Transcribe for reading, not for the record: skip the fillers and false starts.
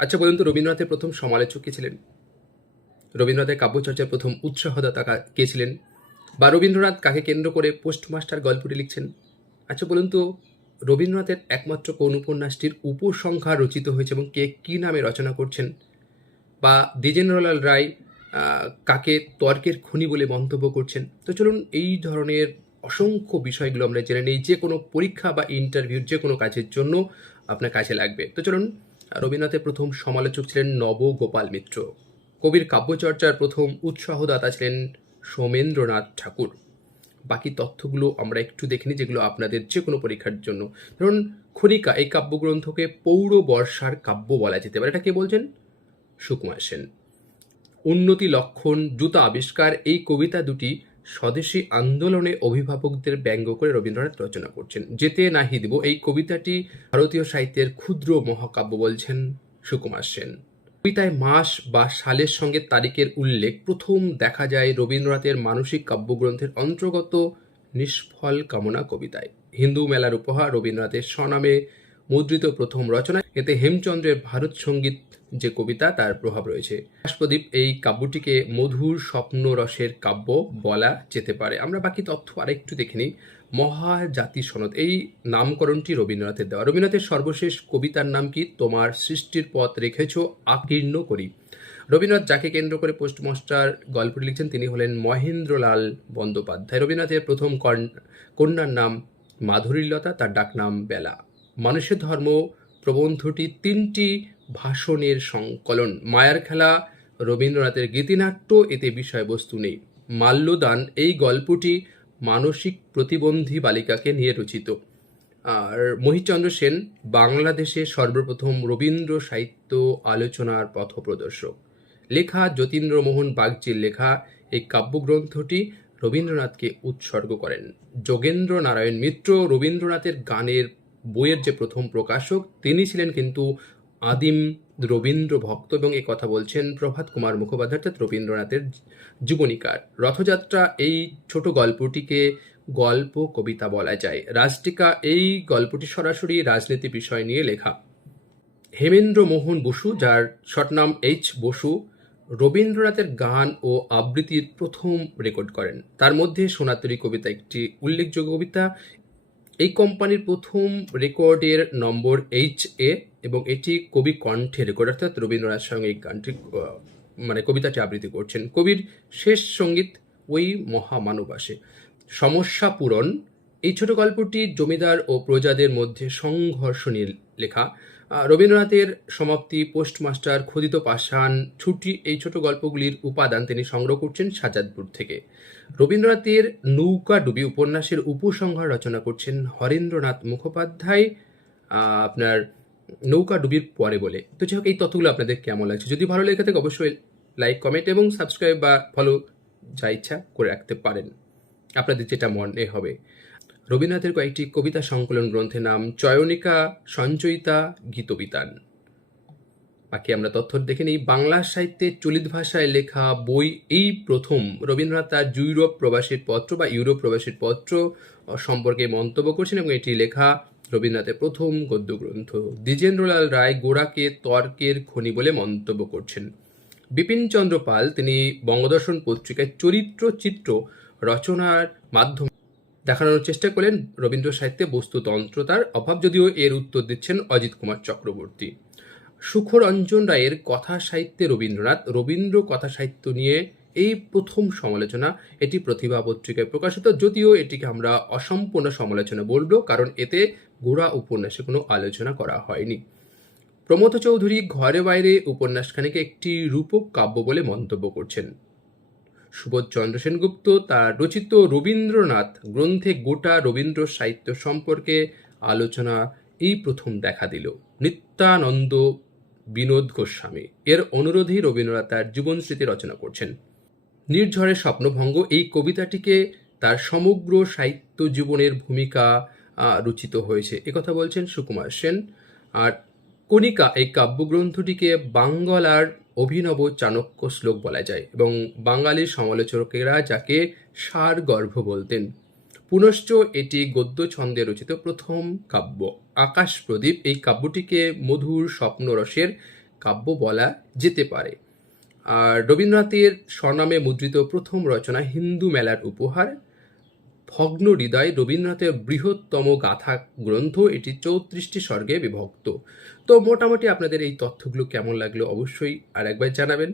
আচ্ছা বলুন তো, রবীন্দ্রনাথের প্রথম সমালোচক কে ছিলেন? রবীন্দ্রনাথের কাব্যচর্চার প্রথম উৎসাহদাতা কে ছিলেন? বা রবীন্দ্রনাথ কাকে কেন্দ্র করে পোস্টমাস্টার গল্পটি লিখছেন? আচ্ছা বলুন তো, রবীন্দ্রনাথের একমাত্র কোন উপন্যাসটির উপসংখ্যা রচিত হয়েছে এবং কে কি নামে রচনা করছেন? বা দ্বিজেন্দ্রলাল রায় কাকে তর্কের খনি বলে মন্তব্য করছেন? তো চলুন এই ধরনের অসংখ্য বিষয়গুলো আমরা জেনে নিই, যে কোনো পরীক্ষা বা ইন্টারভিউর যে কোনো কাজের জন্য আপনার কাজে লাগবে। তো চলুন, রবীন্দ্রনাথের প্রথম সমালোচক ছিলেন নবগোপাল মিত্র। কবির কাব্যচর্চার প্রথম উৎসাহদাতা ছিলেন সোমেন্দ্রনাথ ঠাকুর। বাকি তথ্যগুলো আমরা একটু দেখে নিই, যেগুলো আপনাদের যে কোনো পরীক্ষার জন্য। ধরুন, খনিকা এই কাব্যগ্রন্থকে পৌর বর্ষার কাব্য বলা যেতে পারে। এটা কে বলছেন? সুকুমার সেন। উন্নতি লক্ষণ, জুতা আবিষ্কার এই কবিতা দুটি স্বদেশী আন্দোলনে অভিভাবকদের ব্যঙ্গ করে রবীন্দ্রনাথ রচনা করছেন। যেতে নাহি দিব এই কবিতাটি ভারতীয় সাহিত্যের ক্ষুদ্র মহাকাব্য বলছেন সুকুমার সেন। কবিতায় মাস বা সালের সঙ্গে তারিখের উল্লেখ প্রথম দেখা যায় রবীন্দ্রনাথের মানসিক কাব্যগ্রন্থের অন্তর্গত নিষ্ফল কামনা কবিতায়। হিন্দু মেলার উপহার রবীন্দ্রনাথের স্বনামে মুদ্রিত প্রথম রচনা। এতে হেমচন্দ্রের ভারত সঙ্গীত যে কবিতা, তার প্রভাব রয়েছে। প্রদীপ এই কাব্যটিকে মধুর স্বপ্ন রসের কাব্য বলা যেতে পারে। আমরা বাকি তথ্য আরেকটু দেখে নিই। মহাজাতি সনদ এই নামকরণটি রবীন্দ্রনাথের দেওয়া। রবীন্দ্রনাথের সর্বশেষ কবিতার নাম কি? তোমার সৃষ্টির পথ রেখেছ আকীর্ণ করি। রবীন্দ্রনাথ যাকে কেন্দ্র করে পোস্টমাস্টার গল্পটি লিখছেন তিনি হলেন মহেন্দ্রলাল বন্দ্যোপাধ্যায়। রবীন্দ্রনাথের প্রথম কন্যার নাম মাধুরীলতা, তার ডাকনাম বেলা। মানুষের ধর্ম প্রবন্ধটি তিনটি ভাষণের সংকলন। মায়ার খেলা রবীন্দ্রনাথের গীতিনাট্য, এতে বিষয়বস্তু নেই। মাল্যদান এই গল্পটি মানসিক প্রতিবন্ধী বালিকাকে নিয়ে রচিত। আর মহিচন্দ্র সেন বাংলাদেশে সর্বপ্রথম রবীন্দ্র সাহিত্য আলোচনার পথপ্রদর্শক। লেখা যতীন্দ্রমোহন বাগচির লেখা এই কাব্যগ্রন্থটি রবীন্দ্রনাথকে উৎসর্গ করেন। যোগেন্দ্র নারায়ণ মিত্র রবীন্দ্রনাথের গানের বইয়ের যে প্রথম প্রকাশক, তিনি ছিলেন কিন্তু আদিম রবীন্দ্র ভক্ত, এবং এ কথা বলছেন প্রভাত কুমার মুখোপাধ্যায়, অর্থাৎ রবীন্দ্রনাথের জীবনীকার। রথযাত্রা এই ছোট গল্পটিকে গল্প কবিতা বলা যায়। রাজটিকা এই গল্পটি সরাসরি রাজনীতি বিষয় নিয়ে লেখা। হেমেন্দ্র মোহন বসু, যার শর্ট নাম এইচ বসু, রবীন্দ্রনাথের গান ও আবৃত্তির প্রথম রেকর্ড করেন। তার মধ্যে সোনাতরী কবিতা একটি উল্লেখযোগ্য কবিতা। এই কোম্পানির প্রথম রেকর্ডের নম্বর HA এবং এটি কবি কণ্ঠে রেকর্ড, অর্থাৎ রবীন্দ্রনাথ সঙ্গে এই গানটি কবিতাটি আবৃত্তি করছেন। কবির শেষ সঙ্গীত ওই মহামানব আসে। সমস্যা পূরণ এই ছোট গল্পটি জমিদার ও প্রজাদের মধ্যে সংঘর্ষ নিয়ে লেখা। রবীন্দ্রনাথের সমাপ্তি, পোস্টমাস্টার, খোদিত পাষাণ, ছুটি এই ছোট গল্পগুলির উপাদান তিনি সংগ্রহ করছেন শাহজাদপুর থেকে। রবীন্দ্রনাথের নৌকা ডুবি উপন্যাসের উপসংহার রচনা করছেন হরেন্দ্রনাথ মুখোপাধ্যায় আপনার নৌকা ডুবির পরে বলে। তো যাই হোক, এই তথ্যগুলো আপনাদের কেমন লাগছে? যদি ভালো লেগে থাকে অবশ্যই লাইক, কমেন্ট এবং সাবস্ক্রাইব বা ফলো যা ইচ্ছা করে রাখতে পারেন, আপনাদের যেটা মনে হবে। রবীন্দ্রনাথের কয়েকটি কবিতা সংকলন গ্রন্থের নাম চয়নিকা, সঞ্চয়িতা, গীতবিতান। বাকি আমরা তথ্য দেখে নিই। বাংলা সাহিত্যে চলিত ভাষায় লেখা বই এই প্রথম। রবীন্দ্রনাথ তার ইউরোপ প্রবাসীর পত্র বা ইউরোপ প্রবাসীর পত্র সম্পর্কে মন্তব্য করছেন, এবং এটি লেখা রবীন্দ্রনাথের প্রথম গদ্য গ্রন্থ। দ্বিজেন্দ্রলাল রায় গোড়াকে তর্কের খনি বলে মন্তব্য করছেন। বিপিনচন্দ্র পাল তিনি বঙ্গদর্শন পত্রিকায় চরিত্র চিত্র রচনার মাধ্যমে দেখানোর চেষ্টা করলেন রবীন্দ্র সাহিত্যে বস্তুতন্ত্রতার অভাব, যদিও এর উত্তর দিচ্ছেন অজিত কুমার চক্রবর্তী। সুখরঞ্জন রায়ের কথা সাহিত্যে রবীন্দ্রনাথ, রবীন্দ্র কথা সাহিত্য নিয়ে এই প্রথম সমালোচনা। এটি প্রতিভা পত্রিকায় প্রকাশিত, যদিও এটিকে আমরা অসম্পূর্ণ সমালোচনা বলবো, কারণ এতে গোড়া উপন্যাসে কোনো আলোচনা করা হয়নি। প্রমথ চৌধুরী ঘরে বাইরে উপন্যাসখানিকে একটি রূপক কাব্য বলে মন্তব্য করছেন। সুবোধ চন্দ্র সেনগুপ্ত তার রচিত রবীন্দ্রনাথ গ্রন্থে গোটা রবীন্দ্র সাহিত্য সম্পর্কে আলোচনা এই প্রথম দেখা দিল। নিত্যানন্দ বিনোদ গোস্বামী এর অনুরোধেই রবীন্দ্রনাথ তার জীবন স্মৃতি রচনা করছেন। নির্ঝরের স্বপ্নভঙ্গ এই কবিতাটিকে তার সমগ্র সাহিত্য জীবনের ভূমিকা রচিত হয়েছে, একথা বলছেন সুকুমার সেন। আর কণিকা এই কাব্যগ্রন্থটিকে বাঙ্গলার অভিনব চাণক্য শ্লোক বলা যায়, এবং বাঙালি সমালোচকেরা যাকে সারগর্ভ বলতেন। পুনশ্চ এটি গদ্য ছন্দে রচিত প্রথম কাব্য। আকাশ প্রদীপ এই কাব্যটিকে মধুর স্বপ্নরসের কাব্য বলা যেতে পারে। আর রবীন্দ্রনাথের স্বনামে মুদ্রিত প্রথম রচনা হিন্দু মেলার উপহার, ভগ্ন হৃদয় রবীন্দ্রনাথের বৃহত্তম গাথা গ্রন্থ, এটি 34টি স্বর্গে বিভক্ত। তো মোটামুটি আপনাদের এই তথ্যগুলো কেমন লাগলো অবশ্যই আর একবার জানাবেন।